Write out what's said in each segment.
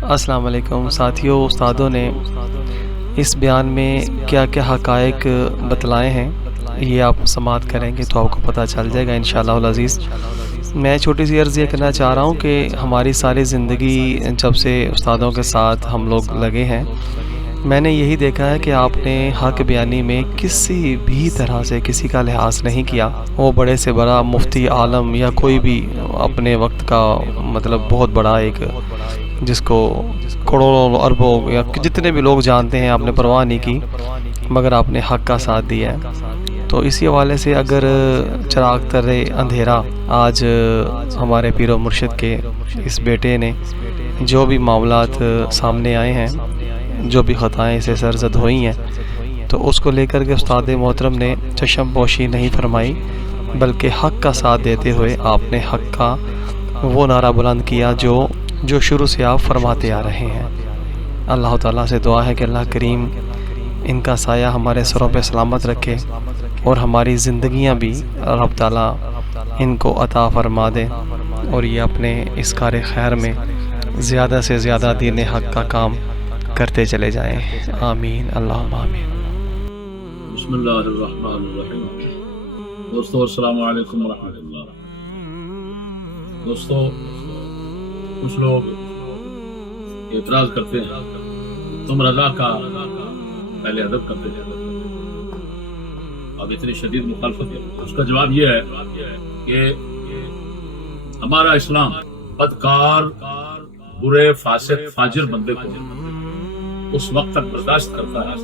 السلام علیکم ساتھیوں، استادوں نے اس بیان میں کیا کیا حقائق بتلائے ہیں، یہ آپ سماعت کریں گے تو آپ کو پتہ چل جائے گا انشاءاللہ العزیز۔ میں چھوٹی سی عرض یہ کرنا چاہ رہا ہوں کہ ہماری ساری زندگی جب سے استادوں کے ساتھ ہم لوگ لگے ہیں، میں نے یہی دیکھا ہے کہ آپ نے حق بیانی میں کسی بھی طرح سے کسی کا لحاظ نہیں کیا۔ وہ بڑے سے بڑا مفتی عالم یا کوئی بھی اپنے وقت کا مطلب بہت بڑا ایک جس کو کروڑوں اربوں یا جتنے بھی لوگ جانتے ہیں، آپ نے پرواہ نہیں کی، مگر آپ نے حق کا ساتھ دیا ہے۔ تو اسی حوالے سے اگر چراغ ترے اندھیرا آج ہمارے پیر و مرشد کے اس بیٹے نے جو بھی معاملات سامنے آئے ہیں، جو بھی خطائیں سے سرزد ہوئی ہیں، تو اس کو لے کر کے استاد محترم نے چشم پوشی نہیں فرمائی، بلکہ حق کا ساتھ دیتے ہوئے آپ نے حق کا وہ نعرہ بلند کیا جو شروع سے آپ فرماتے آ رہے ہیں۔ اللہ تعالیٰ سے دعا ہے کہ اللہ کریم ان کا سایہ ہمارے سروں پہ سلامت رکھے اور ہماری زندگیاں بھی رب تعالیٰ ان کو عطا فرما دے، اور یہ اپنے اس کار خیر میں زیادہ سے زیادہ دین حق کا کام کرتے چلے جائیں۔ آمین، اللہم آمین۔ بسم اللہ الرحمن الرحیم۔ دوستو السلام علیکم ورحمۃ اللہ۔ دوستو کچھ لوگ اعتراض کرتے ہیں تم رضا کا پہلے ادب کرتے تھے، اب اتنی شدید مخالفت ہے۔ اس کا جواب یہ ہے کہ ہمارا اسلام بدکار، برے، فاسق، فاجر بندے کو اس وقت تک برداشت کرتا ہے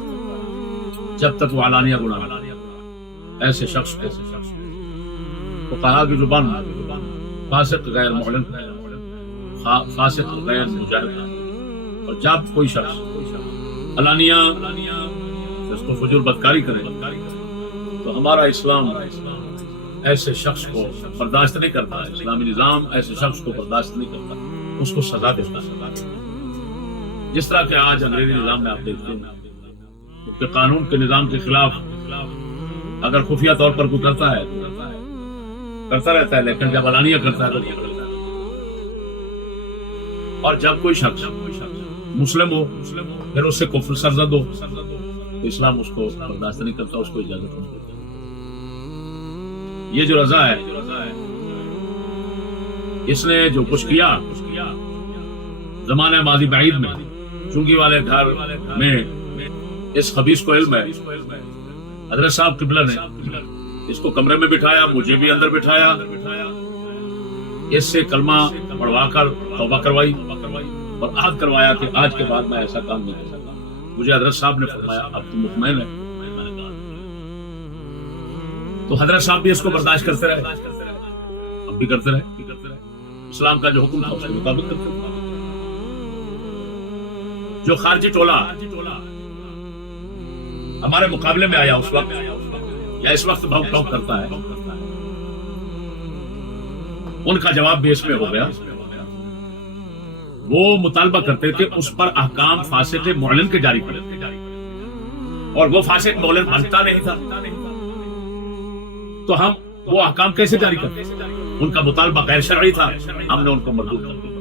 جب تک وہ علانیہ گناہ کرے۔ ایسے شخص کو فقہا کی زبان فاسق غیر معلن، فاسق غیر مجاہد، اور جب کوئی شخص علانیہ اس کو فجور بدکاری کرے تو ہمارا اسلام ایسے شخص کو برداشت نہیں کرتا، اسلامی نظام ایسے شخص کو برداشت نہیں کرتا، اس کو سزا دیتا ہے۔ جس طرح کہ آج انگریزی نظام میں آپ دیکھتے ہیں کہ قانون کے نظام کے خلاف اگر خفیہ طور پر کوئی کرتا رہتا ہے، لیکن جب علانیہ کرتا ہے تو نہیں کرتا ہے۔ اور جب کوئی شخص مسلم ہو پھر اس سے کفر سرزد ہو تو اسلام اس کو برداشت نہیں کرتا، اس کو اجازت نہیں دیتا۔ یہ جو رضا ہے، اس نے جو کچھ کیا زمانہ ماضی بعید میں چونگی والے گھر میں اس خبیث کو علم ہے، حضرت صاحب قبلہ نے اس کو کمرے میں بٹھایا، مجھے بھی اندر بٹھایا، اس سے کلمہ پڑھوا کر توبہ کروائی اور عہد کروایا کہ آج کے بعد میں ایسا کام نہیں کر سکتا۔ مجھے حضرت صاحب نے فرمایا اب تم مطمئن ہے؟ میں نے کہا تو حضرت صاحب بھی اس کو برداشت کرتے رہے، اب بھی کرتے رہے، اسلام کا جو حکم تھا اس کے مطابق کرتے رہے۔ جو خارجی ٹولہ ہمارے مقابلے میں آیا اس وقت یا اس وقت بھوک ٹوک کرتا ہے، ان کا جواب بھی اس میں ہو گیا۔ وہ مطالبہ کرتے تھے اس پر احکام فاسق معلن کے جاری کرے، اور وہ فاسق معلن مانتا نہیں تھا، تو ہم وہ احکام کیسے جاری کرتے؟ ان کا مطالبہ غیر شرعی تھا، ہم نے ان کو مردود کر دیا۔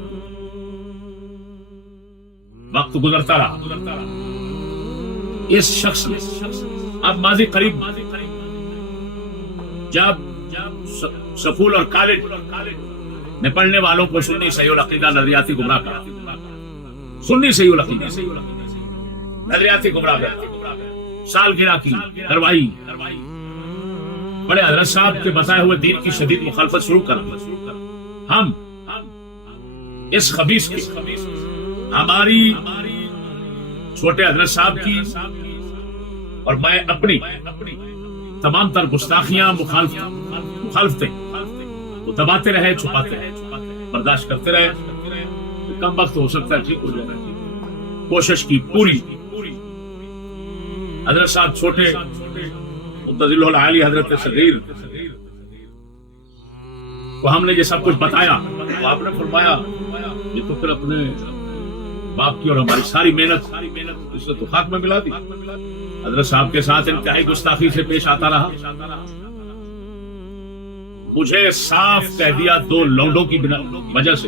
وقت گزرتا رہا، اس شخص نے اب ماضی قریب جب سکول اور کالج میں پڑھنے والوں کو سنی صحیح العقیدہ نظریاتی گمراہ کرا، سنی صحیح العقیدہ نظریاتی گمراہ کرا، سالگرہ کی کروائی، بڑے حضرت صاحب کے بتائے ہوئے دین کی شدید مخالفت شروع کرا۔ ہم اس خبیث کی، ہماری چھوٹے حضرت صاحب کی اور میں اپنی تمام تر گستاخیاں، مخالفتیں وہ دباتے رہے، چھپاتے رہے، برداشت کرتے رہے۔ کم وقت ہو سکتا ہے ٹھیک ہو جائے، کوشش کی پوری۔ حضرت صاحب چھوٹے، متضل العالی حضرت صغیر کو ہم نے یہ سب کچھ بتایا، تو آپ نے فرمایا یہ تو پھر اپنے باپ کی اور ہماری ساری محنت اس نے تو خاک میں ملا دی۔ حضرت صاحب کے ساتھ انتہائی گستاخی سے پیش آتا رہا، مجھے صاف کہہ دیا دو لونڈوں کی وجہ سے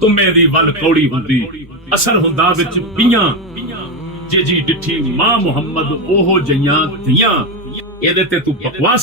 ਤੁਮੇ ਦੀ ਵੱਲ ਕੌੜੀ ਹੁੰਦੀ ਅਸਰ ਹੁੰਦਾ ਵਿੱਚ ਪੀਆਂ ਜੇ ਜੀ ਡਿੱਠੀ ਮਾਂ ਮੁਹੰਮਦ ਉਹ ਜਈਆਂ ਧੀਆਂ ਇਹਦੇ ਤੇ ਤੂੰ ਬਕਵਾਸ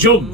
جو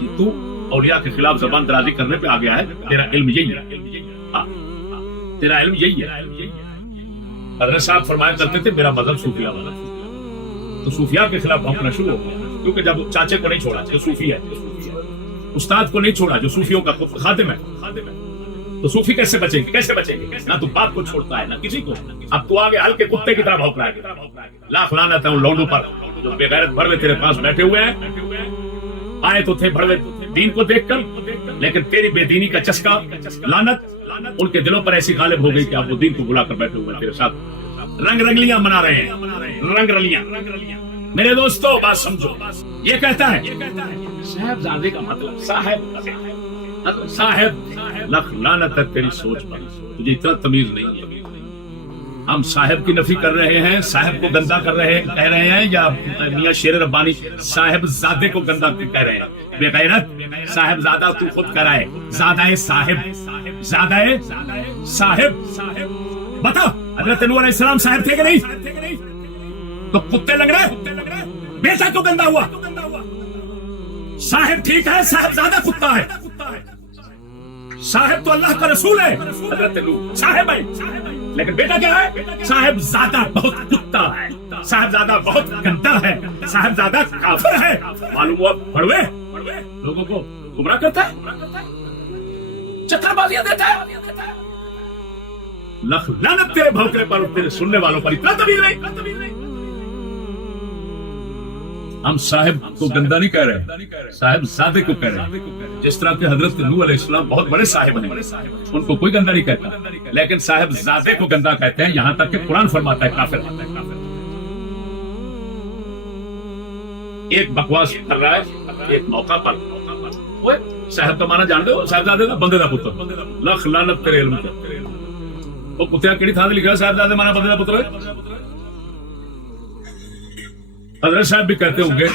کہ تو اولیاء کے خلاف زبان درازی کرنے پہ آ گیا ہے، تیرا علم یہی ہے، ہاں تیرا علم یہی ہے۔ حضرت صاحب فرمایا کرتے تھے میرا مذہب صوفیہ والا، تو صوفیاء کے خلاف بھونکنا شروع ہو گیا، کیونکہ جب چاچے کو نہیں چھوڑا جو صوفی ہے، استاد کو نہیں چھوڑا جو صوفیوں کا خادم ہے، تو صوفی کیسے بچیں گے؟ کیسے بچیں گے؟ نہ تو باپ کو چھوڑتا ہے نہ کسی کو۔ اب تو آگے ہلکے کتے کی طرح بھونک رہا ہے۔ لاکھ لعنت ہے ان لونڈوں پر جو بے غیرت بھڑوے تیرے پاس بیٹھے ہوئے ہیں، آئے تو تھے بھڑوے دین کو دیکھ کر، لیکن تیری بے دینی کا چسکا لعنت ان کے دلوں پر ایسی غالب ہو گئی کہ اب وہ دین کو بلا کر بیٹھے ہوئے ہیں تیرے ساتھ، رنگ رنگلیاں منا رہے ہیں، رنگ رلیاں۔ میرے دوستو بات سمجھو، یہ کہتا ہے صاحبزادے کا مطلب صاحب لکھ لعنت ہے تیری سوچ پر، تجھے اتنا تمیز نہیں ہے۔ ہم صاحب کی نفی کر رہے ہیں، صاحب کو گندا کر رہے ہیں کہہ رہے ہیں، یا میاں شیر ربانی صاحب زادے کو گندا کہہ رہے ہیں؟ بے غیرت صاحب زادہ تو خود کرائے، زادہ صاحب، زادہ صاحب۔ بتا حضرت نوح علیہ السلام صاحب تھے کہ نہیں؟ تو کتے لگ رہے، بیٹا تو گندا ہوا۔ صاحب ٹھیک ہے، صاحب زادہ کتا ہے، صاحب تو اللہ کا رسول ہے، حضرت نوح صاحب ہے، لیکن بیٹا کیا ہے؟ صاحب زادہ بہت کتا ہے، صاحب زادہ بہت گندا ہے، صاحب زادہ کافر ہے۔ معلوم ہوا بڑوے لوگوں کو گمراہ کرتا ہے، چکر بازیاں دیتا ہے۔ لکھ لعنت تیرے بھونکنے پر، تیرے سننے والوں پر اتنا تمیز نہیں۔ ہم صاحب کو گندا نہیں کہہ رہے، صاحب زادے کو کہہ رہے ہیں۔ جس طرح کہ حضرت نوح علیہ السلام بہت بڑے صاحب ہیں، ان کو کوئی گندا نہیں کہتا، لیکن صاحب زادے کو گندا کہتے ہیں، یہاں تک کہ قرآن فرماتا ہے کافر۔ ایک بکواس کر رہا ہے ایک موقع پر، صاحب کا معنی جان دو، صاحب زادے کا بندے دا پتر، لکھ لعنت تیرے علم کا۔ وہ کتیا کیڑی تھان لکھا ہے صاحب زادے معنی بندے دا پتر ہے؟ حضرت صاحب بھی کہتے ہوں گے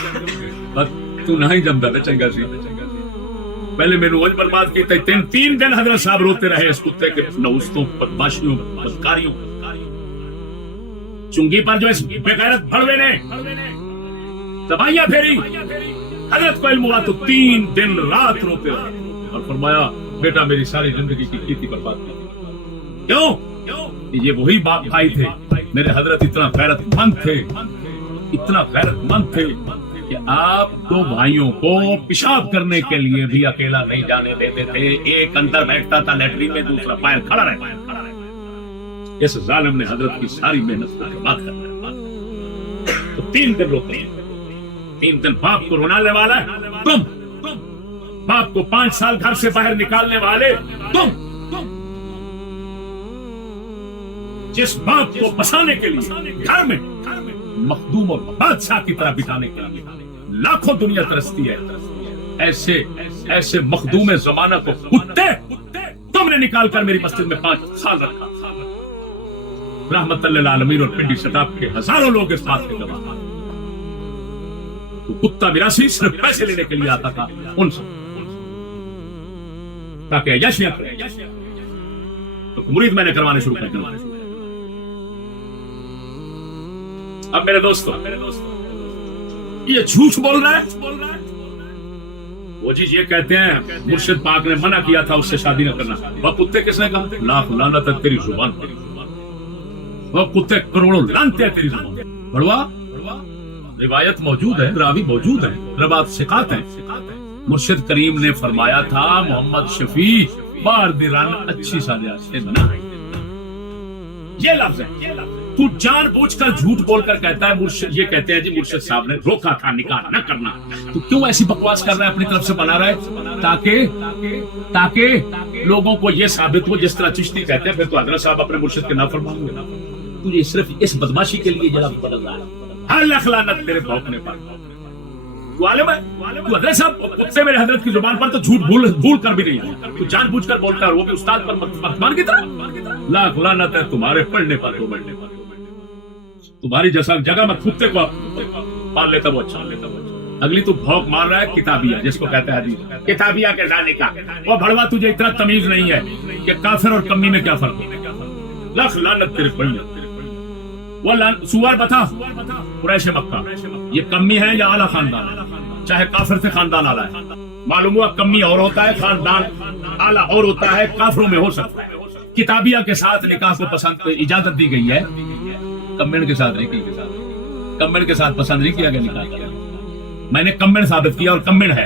تو نہ ہی جمدا تے چنگا سی، پہلے مینوں اج برباد کیتا، تین دن حضرت صاحب روتے رہے اس کتے کے نوستوں، بدماشیوں، بدکاریوں، چنگی پر جو اس بے غیرت بھڑوے نے دبائیاں پھیری۔ حضرت کو علم ہوا تو 3 دن رات روتے رہے اور فرمایا بیٹا میری ساری زندگی کی کھیتی برباد کی۔ کیوں؟ یہ وہی باپ بھائی تھے، میرے حضرت اتنا غیرت مند تھے، اتنا غیرت مند تھے کہ آپ 2 بھائیوں کو پیشاب کرنے کے لیے بھی اکیلا نہیں جانے دیتے تھے، ایک اندر بیٹھتا تھا لیٹرین میں، دوسرا باہر کھڑا رہتا۔ اس ظالم نے حضرت کی ساری محنت کو برباد کر دیا۔ تو 3 دن روتے ہیں، 3 دن باپ کو رونانے والا ہے تم، باپ کو 5 سال گھر سے باہر نکالنے والے تم، جس باپ کو بسانے کے لیے گھر میں مخدوم اور بادشاہ کی طرح بٹانے کے لیے لاکھوں دنیا ترستی ہے، ایسے مخدوم زمانہ کو کتے تم نے نکال کر میری مسجد میں 5 سال رکھا۔ رحمت للعالمین اور پنڈی سٹاپ کے ہزاروں لوگ اس بات کے گواہ۔ تو کتا میراثی صرف پیسے لینے کے لیے آتا تھا ان سے، تاکہ عیاشیاں کرے۔ تو مرید میں نے کروانے شروع کر دیا۔ اب میرے دوستو یہ جھوٹ بول رہا ہے، وہ جی یہ کہتے ہیں مرشد پاک نے منع کیا تھا اس سے شادی نہ کرنا، وہ کتے کس نے کہا؟ لاکھ لعنت ہے تیری زبان پر، وہ کتے کروڑوں لعنت ہے تیری زبان پر۔ بڑوا روایت موجود ہے، راوی موجود ہے، روایت ثقات ہیں۔ مرشد کریم نے فرمایا تھا محمد شفیع بار دیران اچھی سالیا سے نہ، یہ لفظ ہے۔ تو جان بوجھ کر جھوٹ بول کر کہتا ہے مرشد، یہ کہتے ہیں جی مرشد صاحب نے روکا تھا نکاح نہ کرنا، تو کیوں ایسی بکواس کر رہا ہے، اپنی طرف سے بنا رہا ہے تاکہ لوگوں کو یہ ثابت ہو، جس طرح چشتی کہتے ہیں پھر تو حضرت صاحب اپنے مرشد کے نافرمان ہوں گے۔ تجھے صرف اس بدماشی کے لیے جناب بدل رہا ہے، ہر لاکھ لعنت تیرے بھونکنے پر۔ تو عالم ہے تو حضرت صاحب سے میرے حضرت کی زبان پر تو جھوٹ بھول کر بھی نہیں ہے، تو جان بوجھ کر بولتا ہے، وہ بھی استاد پر مکتمان کی طرح۔ لاکھ لعنت ہے تمہارے پڑھنے پر، تمہاری جیسا جگہ میں کتے کو پال لیتا وہ اچھا لیتا۔ اگلی تو بھوک مار رہا ہے کتابیہ، جس کو کہتے ہیں حدیث کتابیہ کے جانے کا، وہ بھڑوا تجھے اتنا تمیز نہیں ہے کہ کافر اور کمی میں کیا فرق ہے۔ لاکھ لعنت تیرے پڑھنے۔ وہ سور بتا قریش مکہ یہ کمی ہے یا اعلیٰ خاندان ہے؟ چاہے کافر سے خاندان اعلیٰ ہے، معلوم ہوا کمی اور ہوتا ہے، خاندان اعلیٰ اور ہوتا ہے، کافروں میں ہو سکتا ہے۔ کتابیہ کے ساتھ نکاح کو پسند اجازت دی گئی ہے، کمن کے ساتھ نہیں کی، کمن کے ساتھ پسند نہیں کیا گیا نکاح۔ میں نے کمن ثابت کیا اور کمن ہے،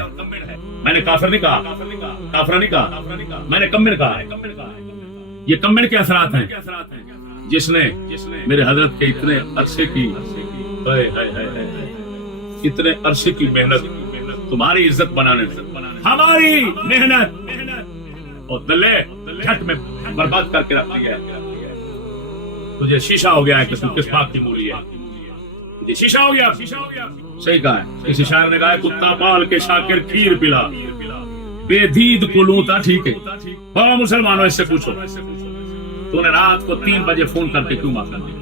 میں نے کافر نہیں کہا، کافر نہیں کہا، میں نے کمن کہا۔ یہ کمن کے اثرات ہیں جس نے میرے حضرت کے اتنے عرصے کی اتنے عرصے کی محنت تمہاری عزت بنانے میں، ہماری محنت اور دلے جھٹ میں برباد کر کے رکھ دیا ہے۔ تجھے شیشہ ہو گیا ہے کہ تم کس بات کی مولی ہے، تجھے شیشہ ہو گیا۔ صحیح کہا ہے کسی شاعر نے کہا ہے، کتا پال کے شاکر کھیر پلا، بے دید کو لوتا ٹھیک ہے۔ ہاں مسلمانوں اس سے پوچھو، تو نے رات کو 3 بجے فون کر کے کیوں معافی مانگی؟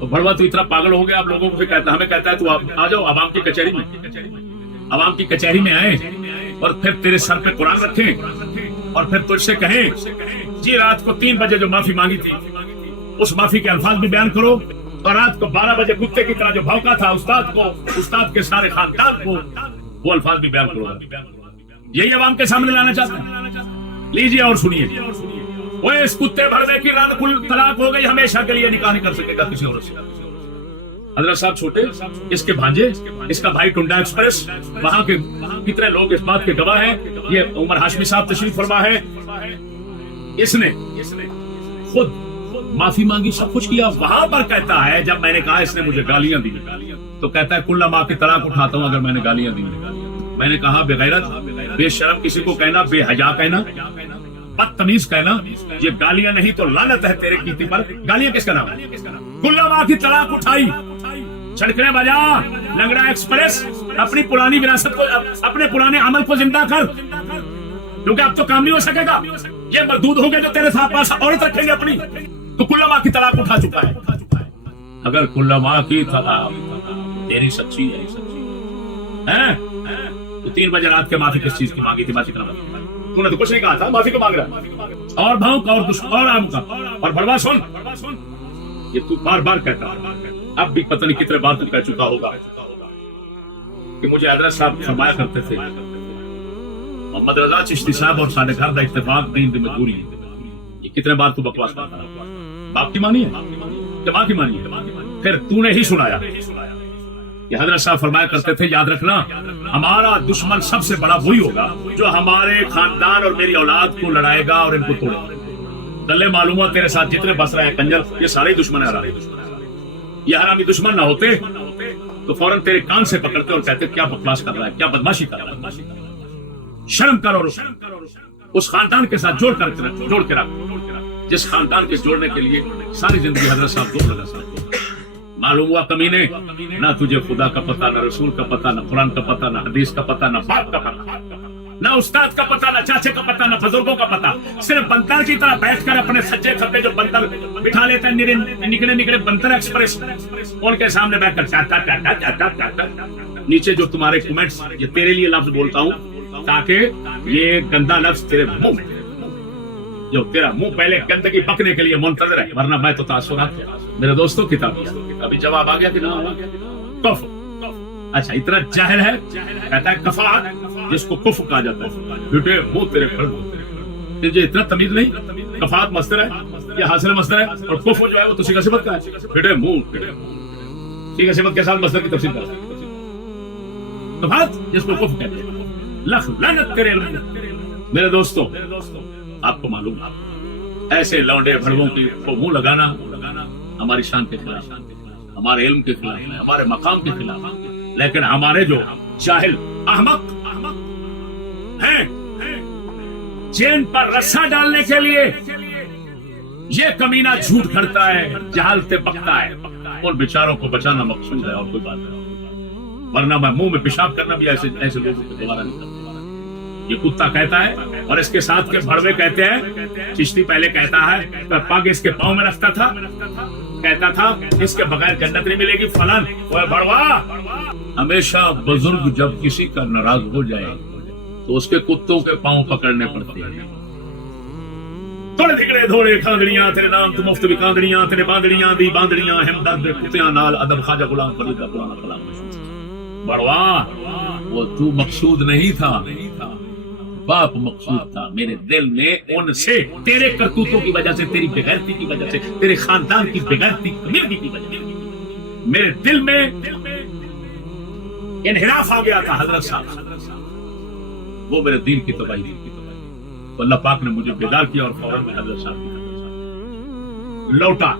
تو بڑوا تو اتنا پاگل ہو گیا، آپ لوگوں کو کہتا ہمیں کہتا ہے تو آ جاؤ عوام کی کچہری میں، عوام کی کچہری میں آئے اور پھر تیرے سر پہ قرآن رکھیں اور پھر تجھ سے کہیں جی رات کو 3 بجے جو معافی مانگی تھی اس معافی کے الفاظ بھی بیان کرو، اور رات کو 12 بجے کتے کی طرح جو بھونکا تھا استاد کو، استاد کے سارے خاندان کو، وہ الفاظ بھی بیان کرو۔ یہی عوام کے سامنے لانا چاہتے ہیں؟ لیجیے اور سنیے۔ وہ اس کتے بھرنے کی رات کل طلاق ہو گئی، ہمیشہ کے لیے نکاح نہیں کر سکے گا کسی اور سے۔ حضرت صاحب چھوٹے، اس کے بھانجے، اس کا بھائی ٹنڈا ایکسپریس، وہاں کے کتنے لوگ اس بات کے گواہ ہیں۔ یہ عمر ہاشمی صاحب تشریف فرما ہے، اس نے خود معافی مانگی، سب کچھ کیا۔ وہاں پر کہتا ہے جب میں نے کہا اس نے مجھے گالیاں دی تو کہتا ہے کل ماں کی طلاق اٹھاتا ہوں اگر میں نے گالیاں دی۔ میں نے کہا بے غیرت، بے شرم کسی کو کہنا، بے حیا کہنا، بدتمیز کہنا، یہ گالیاں نہیں تو لعنت ہے تیرے کیتی پر۔ گالیاں کس کا نام ہے؟ کل ماں کی طلاق اٹھائی، چھڑکنے بجا، لنگڑا ایکسپریس، اپنی پرانی وراثت کو، اپنے پرانے عمل کو زندہ کر، کیونکہ اب تو کام نہیں ہو سکے گا۔ یہ مردود ہو گئے جو تیرے ساتھ پاس عورت رکھیں گے اپنی، تو کل ماں کی طلاق اٹھا چکا ہے۔ اگر کل ماں کی طلاق تیری سچی ہے تو 3 بجے رات کے معافی کس چیز کی مانگی تھی؟ معافی کرنا، تو نے تو کچھ نہیں کہا تھا، معافی کو مانگ رہا اور بھاؤں کا اور دشمن اور عام کا۔ اور بڑوا سن، یہ تو بار بار کہتا، اب بھی پتہ نہیں کتنے بار تو کہہ چکا ہوگا کہ مجھے حضرت صاحب فرمایا کرتے تھے محمد رضا چشتی صاحب اور سارے گھر کا اتفاق دین دی مجبوری ہے۔ یہ کتنے بار تو بکواس کرتا رہا، باپ کی مانی ہے کہ ماں کی مانی ہے؟ پھر تو نے ہی سنایا کہ حضرت صاحب فرمایا کرتے تھے یاد رکھنا ہمارا دشمن سب سے بڑا وہی ہوگا جو ہمارے خاندان اور میری اولاد کو لڑائے گا اور ان کو توڑے گا۔ کلے معلوم ہوا تیرے ساتھ جتنے بس رہے ہیں کنجر، یہ سارے دشمن ہیں۔ یہ حرامی دشمن نہ ہوتے تو فوراً تیرے کان سے پکڑتے اور کہتے کیا بکواس کر رہا ہے، کیا بدماشی کر رہا ہے، شرم کرو، اس خاندان کے ساتھ جوڑ کے رکھ جس خاندان کے جوڑنے کے لیے ساری زندگی حضرت صاحب دو لگا ساتھ۔ معلوم ہوا کمینے، نہ تجھے خدا کا پتہ، نہ رسول کا پتہ، نہ قرآن کا پتہ، نہ حدیث کا پتہ، نہ باپ کا پتہ، نہ استاد کا پتہ، نہ چاچے کا پتہ، نہ بزرگوں کا پتہ۔ صرف بندر کی طرح بیٹھ کر اپنے سچے کھپے جو بندر بٹھا لیتے ہیں نکلے بندر ایکسپریس، ان کے سامنے بیٹھ کر چاہتا نیچے جو تمہارے کمنٹس، یہ تیرے لیے لفظ بولتا ہوں تاکہ یہ گندا لفظ تیرے منہ میں، جو تیرا منہ پہلے گندگی پکنے کے لیے منتظر ہے، ورنہ میں تو تاثرات ہے۔ میرے دوستوں کتاب ابھی جواب آ گیا کہ نہ آ گیا؟ کف، اچھا اتنا جاہل ہے، کہتا ہے کفات جس کو کف کہا جاتا ہے، بیٹے منہ تیرے پھڑ، تجھے اتنا تمیز نہیں؟ کفات مصدر ہے، یہ حاصل مصدر ہے، اور کف جو ہے وہ تو صیغہ صفت کا ہے، بیٹے منہ صیغہ صفت کے ساتھ مصدر کی تفسیر کر۔ کفات جس کو کف کہتے ہیں، لخ لعنت تیرے علم۔ میرے دوستوں آپ کو معلوم ہے ایسے لونڈے بھڑووں کو منہ لگانا ہماری شان کے خلاف، ہمارے علم کے خلاف، ہمارے مقام کے خلاف۔ لیکن ہمارے جو جاہل احمق ہیں، چین پر رسا ڈالنے کے لیے یہ کمینہ جھوٹ کرتا ہے، جہالتیں بکتا ہے، ان بیچاروں کو بچانا مقصود ہے اور کوئی بات نہیں، ورنہ میں منہ میں پیشاب کرنا بھی ایسے لوگوں کو دوبارہ نہیں کرتا۔ یہ کتا کہتا ہے اور اس کے ساتھ کے بھڑوے کہتے ہیں، چشتی پہلے کہتا ہے پگ اس کے پاؤں میں رکھتا تھا، کہتا تھا اس کے بغیر جنت نہیں ملے گی فلان۔ وہ بھڑوا ہمیشہ بزرگ جب کسی کا ناراض ہو جائے تو اس کے کتوں کے پاؤں پکڑنے پڑتے ہیں، تھوڑے دکڑے دھوڑے کھانگڑیاں تیرے نام تو مفت بھی کاندڑیاں تیرے باندڑیاں دی باندڑیاں ہمدرد کتیاں نال ادب خواجہ غلام فرید کا پرانا کلام بڑوا وہ تو مقصود نہیں تھا باپ مقصود تھا میرے دل میں ان سے تیرے کرتوتوں کی وجہ سے تیری بغیرتی کی وجہ سے تیرے خاندان کی بغیرتی کمیونٹی کی وجہ سے میرے دل میں انحراف آ گیا تھا حضرت صاحب وہ میرے دین کی تباہی تھی تو اللہ پاک نے مجھے بیدار کیا اور فوراً میں حضرت صاحب کی لوٹا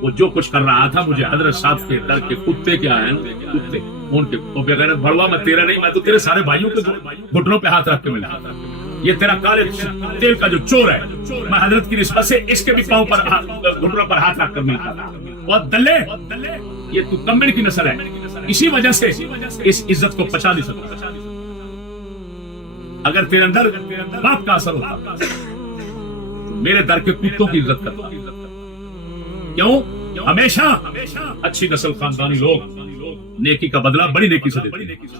وہ جو کچھ کر رہا تھا مجھے حضرت صاحب کے در کے کتے کیا ہیں کتے ان کے وہ بغیر بڑوا میں تیرا نہیں میں تو تیرے سارے بھائیوں کے گھٹنوں پہ ہاتھ رکھ کے ملا یہ تیرا کالے تیل کا جو چور ہے میں حضرت کی نسبت سے اس کے بھی پاؤں پر گھٹنوں پر ہاتھ رکھ کر ملتا تھا اور دلے یہ تو کمبن کی نسل ہے اسی وجہ سے اس عزت کو پچا نہیں سکتا اگر تیرے اندر باپ کا اثر ہوتا میرے در کے کتوں کی عزت کرتا کیوں ہمیشہ اچھی نسل خاندانی لوگ نیکی کا بدلہ بڑی نیکی سے دیتے ہیں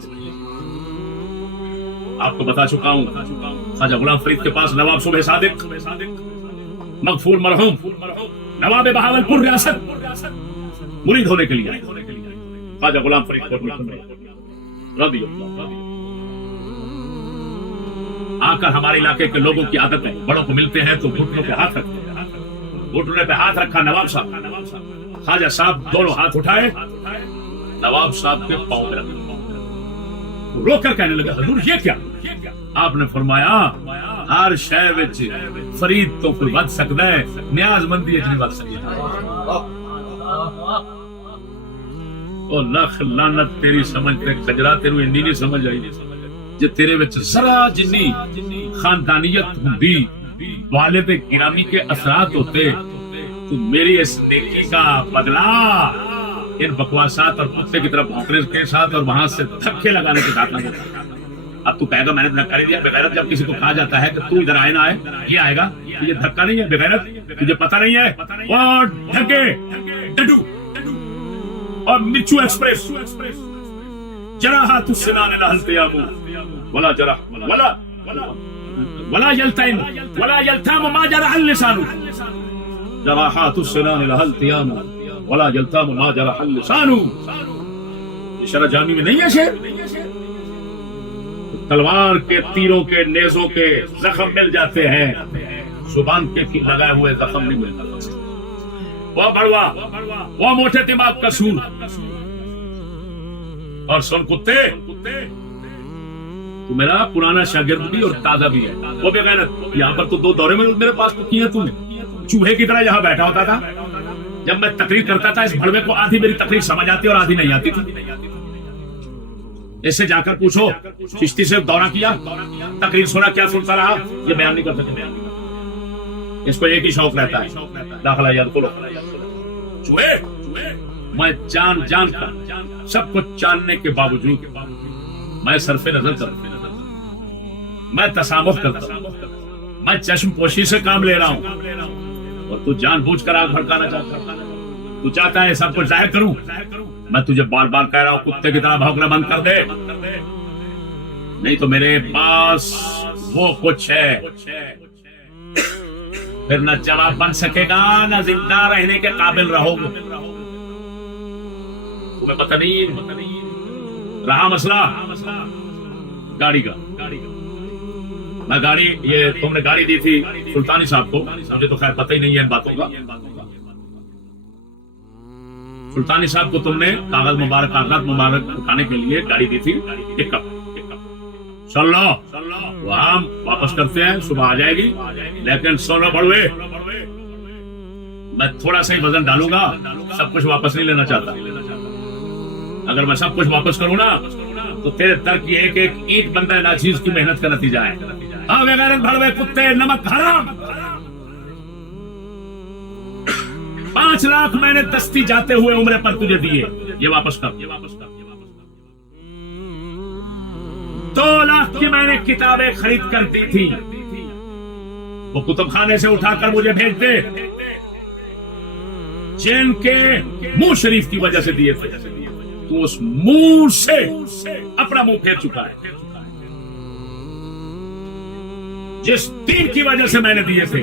آپ کو بتا چکا ہوں خواجہ غلام فرید کے پاس نواب صبح صادق مغفور مرحوم نواب بہاولپور ریاست مرید ہونے کے لیے خواجہ غلام فرید رضی اللہ آ کر ہمارے علاقے کے لوگوں کی عادت ہے بڑوں کو ملتے ہیں تو گھٹنوں پہ ہاتھ رکھتے ہیں گھٹنے پہ ہاتھ رکھا نواب صاحب خواجہ صاحب دونوں ہاتھ اٹھائے نواب صاحب کے پاؤں میں رکھا رو کر کہنے لگا حضور یہ کیا آپ نے فرمایا ہر شے وچ فرید تو کوئی ود سکتا ہے نیاز مندی اچ نہیں ود سکتا او لکھ لعنت تیری سمجھ تے کجرا تینو انی نہیں سمجھ آئی جے تیرے وچ ذرا جنی خاندانیت ہوندی والد گرامی کے اثرات ہوتے تو میری اس نیکی کا بدلہ ان بکواسات اور کتے کی طرف بھونکنے کے ساتھ اور وہاں سے دھکے لگانے کے ساتھ نہ ہوتا اب تو کہے گا میں نے دھکا نہیں دیا بغیرت جب کسی کو کہا جاتا ہے کہ تو ادھر آئے نہ آئے یہ آئے گا یہ دھکا نہیں ہے بغیرت تجھے پتہ نہیں ہے اور دھکے ڈڈو اور مرچو ایکسپریس جراحات السنان الالتیام ولا جرح ولا يلتئم ولا يلتام ما جرح اللسان جراحات السنان الالتیام ولا يلتام ما جرح اللسان یہ شرح جامی میں نہیں ہے شعر تلوار کے تیروں کے نیزوں کے زخم مل جاتے ہیں زبان کے لگائے ہوئے زخم نہیں ملتا وہ بڑوا وہ موٹے دماغ کا سور اور سن کتے تو میرا پرانا شاگرد بھی اور تازہ بھی ہے وہ بھی غیرت یہاں پر تو دو دورے میں میرے پاس تو کیے تم نے چوہے کی طرح یہاں بیٹھا ہوتا تھا جب میں تقریر کرتا تھا اس بھڑوے کو آدھی میری تقریر سمجھ آتی اور آدھی نہیں آتی تھی اس سے جا کر پوچھو چشتی سے دورہ کیا تقریر سنا کیا سنتا رہا یہ بیان نہیں کر سکتے اس کو ایک ہی شوق رہتا ہے داخلہ یاد کھولو چوہے میں جان کر سب کچھ جاننے کے باوجود میں صرف نظر کرتا میں تسامح کرتا ہوں میں چشم پوشی سے کام لے رہا ہوں اور تو جان بوجھ کر آگ بھڑکانا چاہتا تو چاہتا ہے سب کچھ ظاہر کروں میں تجھے بار بار کہہ رہا ہوں کتے کی طرح بھونکنا بند کر دے نہیں تو میرے پاس وہ کچھ ہے پھر نہ جواب بن سکے گا نہ زندہ رہنے کے قابل رہو گے تمہیں پتہ نہیں رہا مسئلہ گاڑی کا میں گاڑی یہ تم نے گاڑی دی تھی سلطانی صاحب کو مجھے تو خیر پتہ ہی نہیں ہے ان باتوں کا سلطانی صاحب کو تم نے کاغذ مبارک اٹھانے کے لیے گاڑی دی تھی پک اپ چلو وہ ہم واپس کرتے ہیں صبح آ جائے گی لیکن سونو بڑوے میں تھوڑا سا ہی وزن ڈالوں گا سب کچھ واپس نہیں لینا چاہتا اگر میں سب کچھ واپس کروں نا تو تیرے در کی ایک ایک اینٹ بندہ ناچیز کی محنت کا نتیجہ ہے ہاں غیرت بھڑوے کتے نمک حرام 5 لاکھ میں نے دستی جاتے ہوئے عمرے پر تجھے دیے یہ واپس کر 2 لاکھ کی میں نے کتابیں خرید کر دی تھی وہ کتب خانے سے اٹھا کر مجھے بھیج دے جن کے منہ شریف کی وجہ سے دیے تھے تو اس منہ سے اپنا منہ پھیر چکا ہے جس دین کی وجہ سے میں نے دیے تھے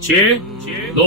6, 2,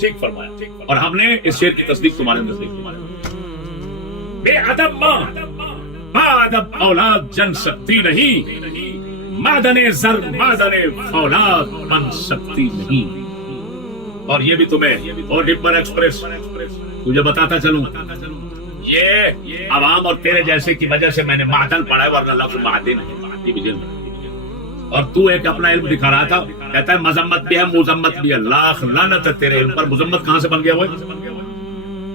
ٹھیک فرمایا. اور ہم نے اس شعر کی تصدیق تمہارے اندر دیکھی. بے ادب ماں ادب اولاد جن سکتی نہیں، معدن زر معدن اولاد بن سکتی نہیں. اور یہ بھی تمہیں اور ڈبر ایکسپریس تجھے بتاتا چلوں، یہ عوام اور تیرے جیسے کی وجہ سے میں نے معدن پڑھا ہے، ورنہ لفظ معدن ہے. اور تو ایک اپنا علم دکھا رہا تھا، کہتا ہے مذمت بھی ہے مذمت بھی ہے. لاکھ لعنت ہے تیرے علم پر. مذمت کہاں سے بن گیا وہ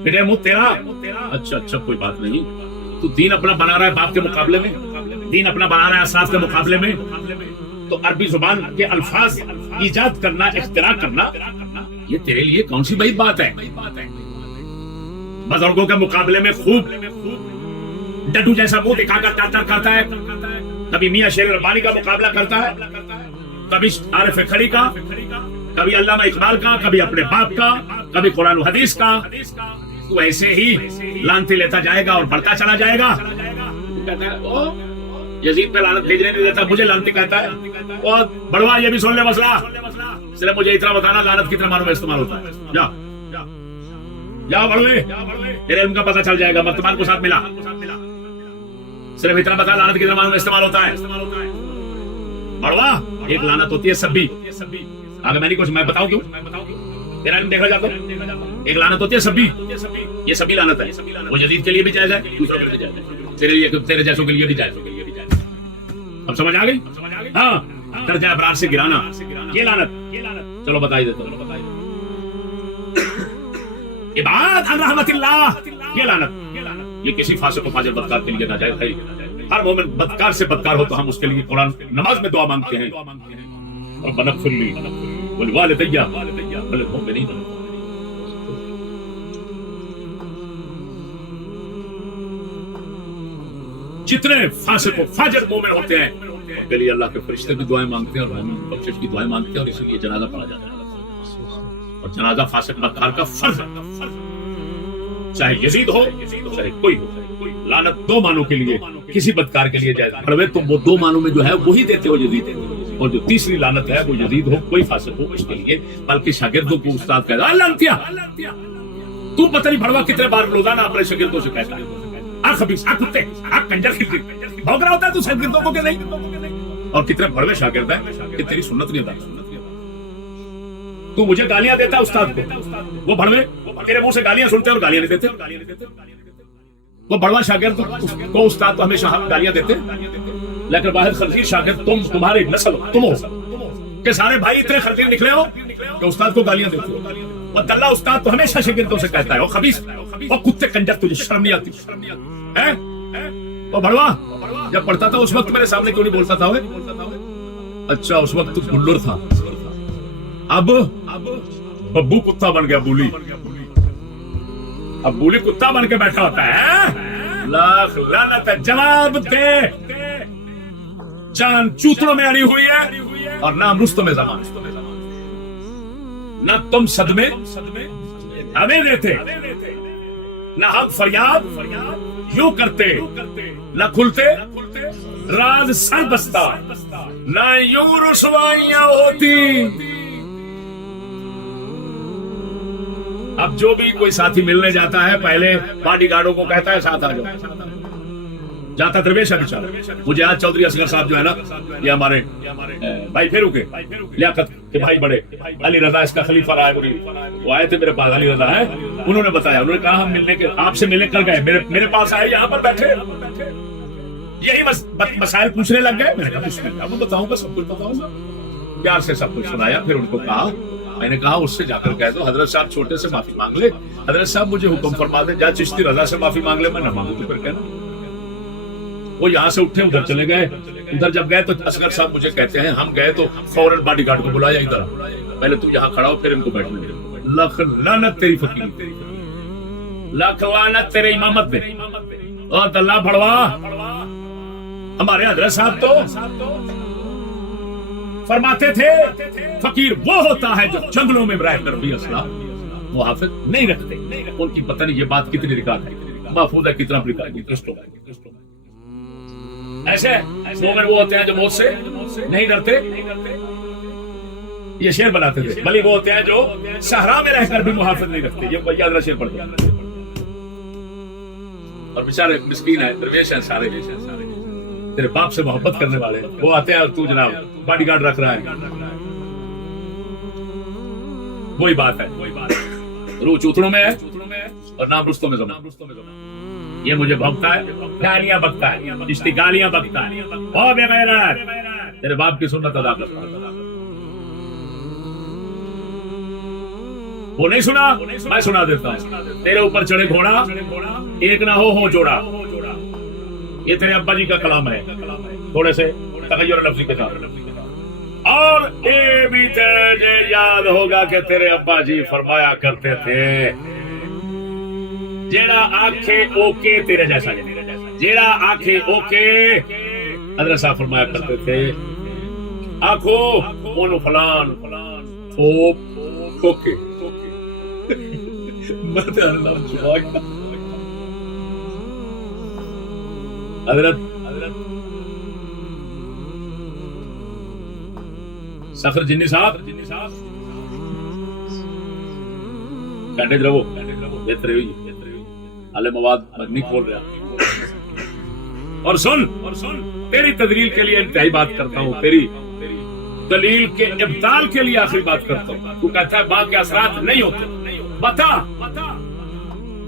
بیٹے منہ تیرا؟ اچھا کوئی بات نہیں. تو دین اپنا بنا رہا ہے باپ کے مقابلے میں، دین اپنا بنا رہا ہے اسلاف کے مقابلے میں. تو عربی زبان کے الفاظ ایجاد کرنا، اختراع کرنا، یہ تیرے لیے کون سی بعید بات ہے؟ بزرگوں کے مقابلے میں خوب ڈڈو جیسا منہ دکھا کر ٹاٹر کرتا ہے. کبھی میاں شیر ربانی کا مقابلہ کرتا ہے، کبھی عارف کھڑی کا، کبھی علامہ اقبال کا، کبھی اپنے باپ کا، کبھی قرآن و حدیث کا. تو ایسے ہی لانتی لیتا جائے گا اور بڑھتا چلا جائے گا. کہتا ہے یزید پہ لعنت بھیجنے نہیں دیتا، مجھے لانتی کہتا ہے. اور بڑوا یہ بھی سن لے مسئلہ، صرف مجھے اتنا بتانا لعنت کتنے معنوں میں استعمال ہوتا ہے. جاؤ بڑوے، تیرے علم کا پتہ چل جائے گا. مرتبان کو ساتھ ملا، صرف اتنا بتا لعنت کتنے معنوں میں استعمال ہوتا ہے. بڑوا ایک لعنت ہوتی ہے سبھی. آگے میں نہیں کچھ میں بتاؤں کیوں؟ تیرا علم دیکھا جاتا ہے. ایک لعنت ہوتی ہے سبھی، یہ سبھی لعنت ہے. وہ جدید کے لیے بھی جائز ہے، دوسروں کے لیے جائز ہے، تیرے جیسوں کے لیے بھی جائز ہے. اب سمجھ آ گئی؟ ہاں، درجہ ابرار سے گرانا یہ لعنت. چلو بتائی دیتا ہوں. عباد عن رحمت اللہ یہ لعنت، یہ کسی فاسق و فاجر بدکار کے لیے ناجائز ہے. ہر مومن بدکار سے بدکار ہو تو ہم اس کے لیے قرآن نماز میں دعا مانگتے ہیں. ربنا اغفر لی ولوالدی وللمؤمنین. جتنے فاسق و فاجر مومن ہوتے ہیں ان کے لیے اللہ کے فرشتے بھی دعائیں مانگتے ہیں اور ہم بخشش کی دعائیں مانگتے ہیں. اور اسی لیے جنازہ پڑھا جاتا ہے. اور جنازہ فاسق بدکار کا فرض ہے، چاہے یزید ہو چاہے کوئی ہو. لعنت دو معنوں کے لیے کسی بدکار کے لیے جائز. تم وہ دو معنوں میں جو ہے وہی دیتے ہو یزید. اور جو تیسری لعنت ہے وہ یزید ہو کوئی فاسق ہو اس کے لیے، بلکہ شاگردوں کو استاد کہتا ہے لعنتیا. تو پتہ نہیں بڑوا کتنے بار روزانہ اپنے شاگردوں سے کہتا ہے خبیث کتے کنجر خلقی بھوک رہا ہوتا ہے تو شاگردوں کو کہ نہیں. اور کتنے بڑے شاگرد ہیں کہ تیری سنت نہیں ادا. تو مجھے گالیاں دیتا استاد کو، وہ بڑوے تیرے منہ سے گالیاں سنتے اور گالیاں نہیں دیتے. وہ بڑوا شاگرد کو استاد تو ہمیشہ گالیاں دیتے، لیکن واحد خنزیر شاگرد تمہاری نسل تم ہو کہ سارے بھائی اتنے خنزیر نکلے ہو کہ استاد کو گالیاں دیتے ہو. اور دلہ استاد تو ہمیشہ شاگردوں سے کہتا ہے وہ خبیث وہ کتے کنجر تجھے شرم نہیں آتی ہے؟ وہ بڑوا جب پڑھتا تھا اس وقت میرے سامنے کیوں نہیں بولتا تھا؟ اچھا اس وقت تو گلر تھا، اب ببو کتا بن گیا. بولی اب بولی کتا بن کے بیٹھا ہوتا ہے. لاکھ لعنت ہے. جواب دے. جان چوتڑوں میں اڑی ہوئی ہے اور نام رستم زمان. نہ تم صدمے ہمیں دیتے، نہ ہم فریاد یوں کرتے، نہ کھلتے راز سر بستا، نہ یوں رسوائیاں ہوتی. اب جو بھی کوئی ساتھی ملنے جاتا ہے پہلے باڈی گارڈوں کو کہتا ہے ساتھ آ جاؤ. جاتا درویش ہے بیچارہ. مجھے آج چودھری اصغر صاحب جو ہے نا یہ ہمارے بھائی پھیرو کے لیاقت کے بھائی بڑے علی رضا اس کا خلیفہ رہا ہے، وہ آئے تھے میرے پاس. علی رضا ہے، انہوں نے بتایا، انہوں نے کہا ہم ملنے کے آپ سے ملنے کر گئے، میرے پاس آئے یہاں پر بیٹھے یہی مسائل پوچھنے لگ گئے. میں نے کہا وہ بتاؤں گا، سب کچھ بتاؤں گا. پیار سے سب کچھ سنایا. پھر ان کو کہا، میں نے کہا اس سے جا کر کہہ دو حضرت صاحب چھوٹے سے معافی مانگ لے. حضرت صاحب مجھے حکم فرما دے جا چشتی رضا سے معافی مانگ لے، میں نہ مانگوں تو پھر کہنا. وہ یہاں سے اٹھے ادھر چلے گئے. ادھر جب گئے تو اصغر صاحب مجھے کہتے ہیں ہم گئے تو فوراً باڈی گارڈ کو بلایا ادھر پہلے تو یہاں کھڑا ہو پھر ان کو بیٹھنے دے. لاکھ لعنت تیری فقیر، لاکھ لعنت تیرے امامت پہ. اور اللہ بڑوا ہمارے حضرت صاحب تو فرماتے تھے فقیر وہ ہوتا ہے جو جنگلوں میں رہ کر بھی اسلام محافظ نہیں رکھتے. ان کی پتہ نہیں یہ بات کتنی ریکارڈ ہے، محفوظ ہے کتنا ریکارڈ ہے. ایسے مومن وہ ہوتے ہیں جو موت سے نہیں ڈرتے. یہ شعر بناتے تھے. بلی وہ ہوتے ہیں جو صحرا میں رہ کر بھی محافظ نہیں رکھتے. یہ یاد رکھ شعر پڑھتے ہیں. اور بیچارے مسکین ہیں, درویش ہیں سارے, تیرے باپ سے محبت کرنے والے, وہ آتے ہیں اور تو جناب باڈی گارڈ رکھ رہا ہے. وہی بات ہے, روح چوتڑوں میں ہے اور نام رستوں میں زمان. یہ مجھے بھگتا ہے, گالیاں بکتا ہے, رشتی گالیاں بکتا ہے, او بے غیرت, تیرے باپ کی سنت ادا کرتا ہے. وہ نہیں سنا, میں سنا دیتا ہوں. تیرے اوپر چڑھے گھوڑا, ایک نہ ہو جوڑا. یہ تیرے ابا جی کا کلام ہے, تھوڑے سے تغیر لفظی کے ساتھ. اور یہ بھی تجھے یاد ہوگا کہ تیرے ابا جی فرمایا کرتے تھے, جیڑا آنکھیں اوکے تیرے جیسا, جیڑا آنکھیں اوکے. حضرت صاحب فرمایا کرتے تھے, آنکھوں اونو فلان اوکے. حضرت سفر جنی صاحب کینڈیڈ رہو, بہتر ہوئی حال مواد نہیں کھول رہا. اور سن تیری تدلیل کے لیے انتہائی بات کرتا ہوں, تیری دلیل کے ابطال کے لیے آخری بات کرتا ہوں. تو کہتا ہے باپ کے اثرات نہیں ہوتے. بتا,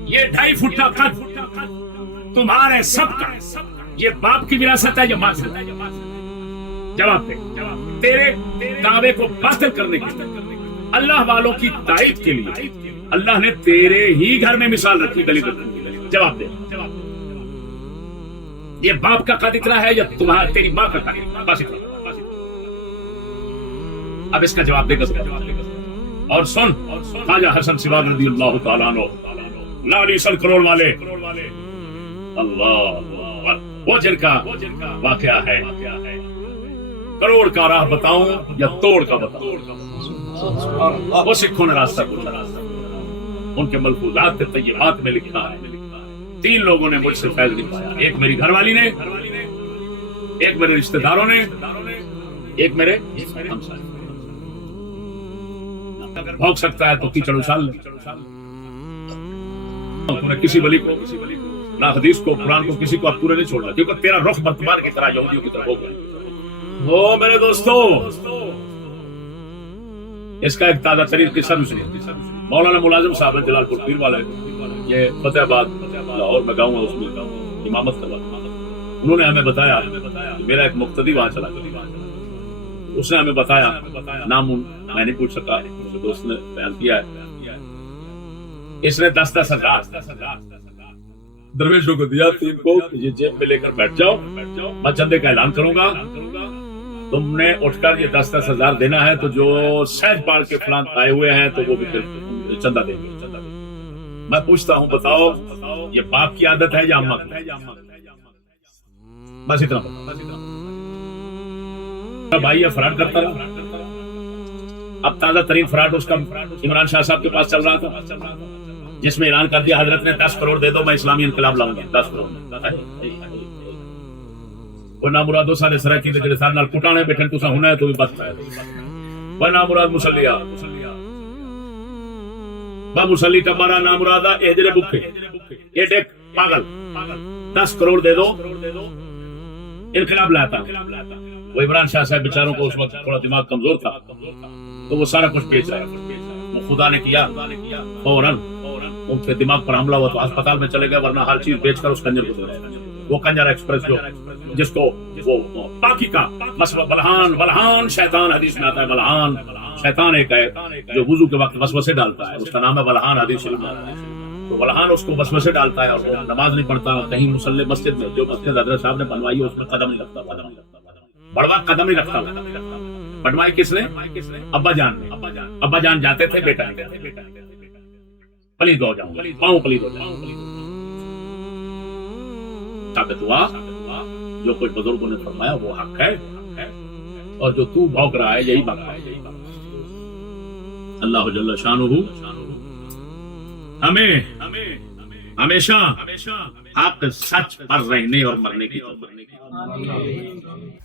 یہ 2.5 فٹ کا قد تمہارے سب کا, یہ باپ کی وراثت ہے یا ماں سے؟ جواب دے. تیرے دعوے کو باطل کرنے کے لیے, اللہ والوں کی تائید کے لیے اللہ نے تیرے ہی گھر میں مثال رکھی دلیل رکھنے کے لیے. جواب دے, یہ باپ کا قد اتنا ہے یا تمہارا تیری ماں کا قد؟ بس اتنا. اب اس کا جواب دے گا. اور سن, خواجہ حسن سراج رضی اللہ تعالیٰ عنہ, لالی سل کروڑ والے, اللہ وہ جن کا واقعہ ہے, کروڑ کا راہ بتاؤں یا توڑ کا بتاؤں؟ وہ سکھوں نے راستہ کھولا. ان کے ملفوظات طیبات میں لکھا ہے, 3 لوگوں نے مجھ سے فیض نہیں پایا. ایک میری گھر والی نے, ایک میرے رشتہ داروں نے, ایک میرے ہمسائے. بھوگ سکتا ہے تو کیچڑ اچھال لے. کسی ولی کو, نہ حدیث کو, قرآن کو, کسی کو آپ پورے نہیں چھوڑنا, کیونکہ تیرا رخ برتمان کی طرح یہودیوں کی طرح ہو گیا. وہ میرے دوستو, اس کا ایک تازہ ترین قصہ بھی سنو. مولانا ملازم صاحب جلال پور پیر والے, یہ فتح آباد لاہور میں گاؤں ہے, اس میں امامت کروا. انہوں نے ہمیں بتایا, میرا ایک مقتدی وہاں چلا گیا, اس نے ہمیں بتایا, نام میں نہیں پوچھ سکا, دوست نے بیان کیا ہے, اس نے 10-10 ہزار درویشوں کو دیا, 3 کو یہ جیب میں لے کر بیٹھ جاؤ, میں چندے کا اعلان کروں گا, تم نے اٹھ کر یہ 10-10 ہزار دینا ہے, تو جو سہج پال کے فلان آئے ہوئے ہیں تو وہ بھی چندہ دیں گے. میں پوچھتا ہوں, بتاؤ یہ باپ کی عادت ہے یا اماں کی؟ بس اتنا بھائی یہ فراڈ کرتا رہا. اب تازہ ترین فراڈ اس کا عمران شاہ صاحب کے پاس چل رہا تھا, جس میں اعلان کر دیا حضرت نے 10 کروڑ دے دو, میں اسلامی انقلاب لاؤں گا. 10 کروڑ وہ نامرادو سارے سرکی دے جڑے سارے نال کٹانے بیٹھن تساں ہونا ہے تو بھی بس ہے. وہ نامراد مسلیہ با مسلی ٹمارا نامرادا اے جڑے بکھے یہ ٹیک پاگل 10 کروڑ دے دو انقلاب لاتا. وہ عمران شاہ صاحب بیچاروں کو اس وقت تھوڑا دماغ کمزور تھا تو وہ سارا کچھ بیچ رہا ہے. وہ خدا نے کیا فوراً ان کے دماغ پر حملہ ہوا تو ہسپتال میں چلے گئے, ورنہ ہر چیز بیچ کر اس کنجر کو دے رہے ہیں. وہ کنجر ایکسپریس جو جس کو وہ پاکی کا مسئلہ بلحان شیطان, حدیث میں آتا ہے بلحان شیطان ایک ہے جو وضو کے وقت وسوسے ڈالتا ہے, اس کا نام ہے بلحان, حدیث شریف میں آتا ہے. تو بلحان اس کو وسوسے ڈالتا ہے اور وہ نماز نہیں پڑھتا, اور کہیں مصلی مسجد میں جو مسجد حضرت صاحب نے بنوائی ہے اس میں قدم نہیں رکھتا, بڑوا قدم نہیں رکھتا. بنوائی کس نے؟ ابا جان نے. ابا جان جاتے تھے, بیٹا پلید ہو جاؤں, پاؤں پلید ہو جاؤں. ثابت ہوا جو کچھ بزرگوں نے فرمایا وہ حق ہے, اور جو تو بھوگ رہا ہے یہی بات ہے. اللہ جل شانہ ہمیں ہمیشہ حق سچ پر رہنے اور مرنے کی.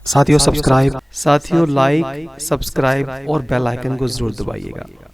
ساتھیوں سبسکرائب ساتھیوں لائک، سبسکرائب اور بیل آئیکن کو ضرور دبائیے گا۔